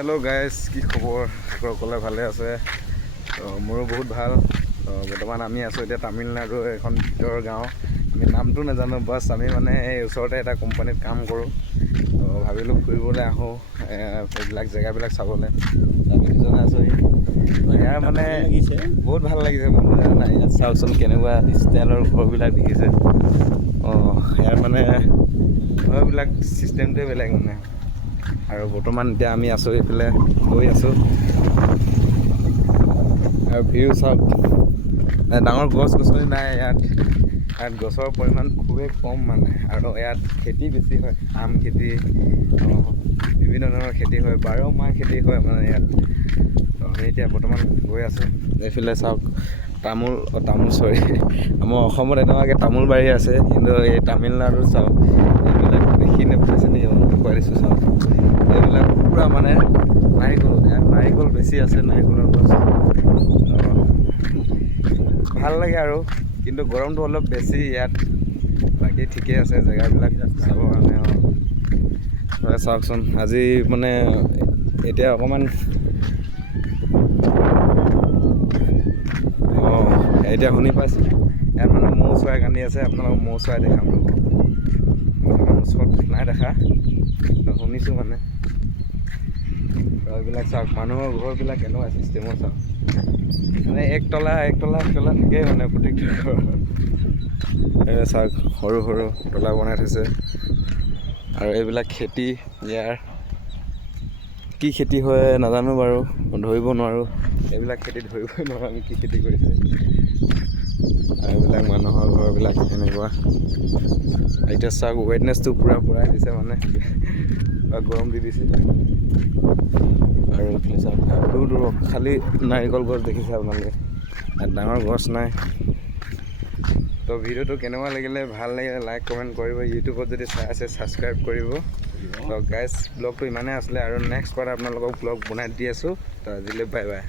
Hello' guys, কি খবৰ? সকলে ভালে আছে? মোৰো বহুত ভাল। বৰ্তমান আমি আছোঁ এতিয়া তামিলনাডুৰ এখন ভিতৰৰ গাঁও। আমি নামটো নাজানো, বাছ আমি মানে এই ওচৰতে এটা কোম্পানীত কাম কৰোঁ। ভাবিলোঁ ফুৰিবলৈ আহোঁ, এইবিলাক জেগাবিলাক চাবলৈ। আমি দুজনে আছোঁ। ইয়াৰ মানে বহুত ভাল লাগিছে মনটো জানা নাই। ইয়াত চাওকচোন কেনেকুৱা ষ্টাইলৰ ঘৰবিলাক দেখিছে। ইয়াৰ মানে ঘৰবিলাক ছিষ্টেমটোৱে বেলেগ মানে। আৰু বৰ্তমান এতিয়া আমি আছোঁ এইফালে গৈ আছোঁ। আৰু ভিউ চাওক, ডাঙৰ গছ গছনি নাই ইয়াত গছৰ পৰিমাণ খুবেই কম মানে। আৰু ইয়াত খেতি বেছি হয়, আম খেতি, বিভিন্ন ধৰণৰ খেতি হয়, 12 মাহ খেতি হয় মানে ইয়াত। আমি এতিয়া বৰ্তমান গৈ আছোঁ। এইফালে চাওক তামোল আমাৰ অসমত এনেকুৱাকৈ তামোল বাৰী আছে, কিন্তু এই তামিলনাডুত চাওক এইবিলাক দেখি নেপাইছে নেকি? দেখুৱাই দিছোঁ চাওক, এইবিলাক পূৰা মানে নাৰিকল, ইয়াত নাৰিকল বেছি আছে, নাৰিকলৰ গছ। ভাল লাগে আৰু, কিন্তু গৰমটো অলপ বেছি ইয়াত। বাকী ঠিকেই আছে জেগাবিলাক চাবৰ কাৰণে। চাওকচোন আজি মানে এতিয়া অকণমান এতিয়া শুনি পাইছোঁ ইয়াত মানে মৌ চৰাই কান্দি আছে। আপোনালোকক মৌ চৰাই দেখাম ৰ'ব। বৰ্তমান ওচৰত নাই দেখা, শুনিছোঁ মানে। এইবিলাক চাওক, মানুহৰ ঘৰবিলাক কেনেকুৱা চিষ্টেমৰ চাওক, মানে একতলা থাকেই মানে প্ৰত্যেকটো ঘৰত। চাওক সৰু সৰু তলা বনাই থৈছে। আৰু এইবিলাক খেতি, ইয়াৰ কি খেতি হয় নাজানো বাৰু, ধৰিব নোৱাৰোঁ। এইবিলাক খেতি ধৰিবই নোৱাৰোঁ আমি কি খেতি কৰিছে। আৰু এইবিলাক মানুহৰ ঘৰবিলাক এনেকুৱা। এতিয়া চাওক ৱেটনেছটো পূৰা পৰাই দিছে মানে, গৰম দি দিছে। আৰু এইফালে চাওক দূৰ দূৰ খালী নাৰিকল গছ দেখিছে আপোনালোকে, ইয়াত ডাঙৰ গছ নাই। তো ভিডিঅ'টো কেনেকুৱা লাগিলে, ভাল লাগিলে লাইক কমেণ্ট কৰিব। ইউটিউবত যদি চাই আছে ছাবস্ক্ৰাইব কৰিব। তো গাইজ ব্লগটো ইমানেই আছিলে, আৰু নেক্সট বাৰ আপোনালোকক ব্লগ বনাই দি আছোঁ। তো আজিলৈ বাই বাই।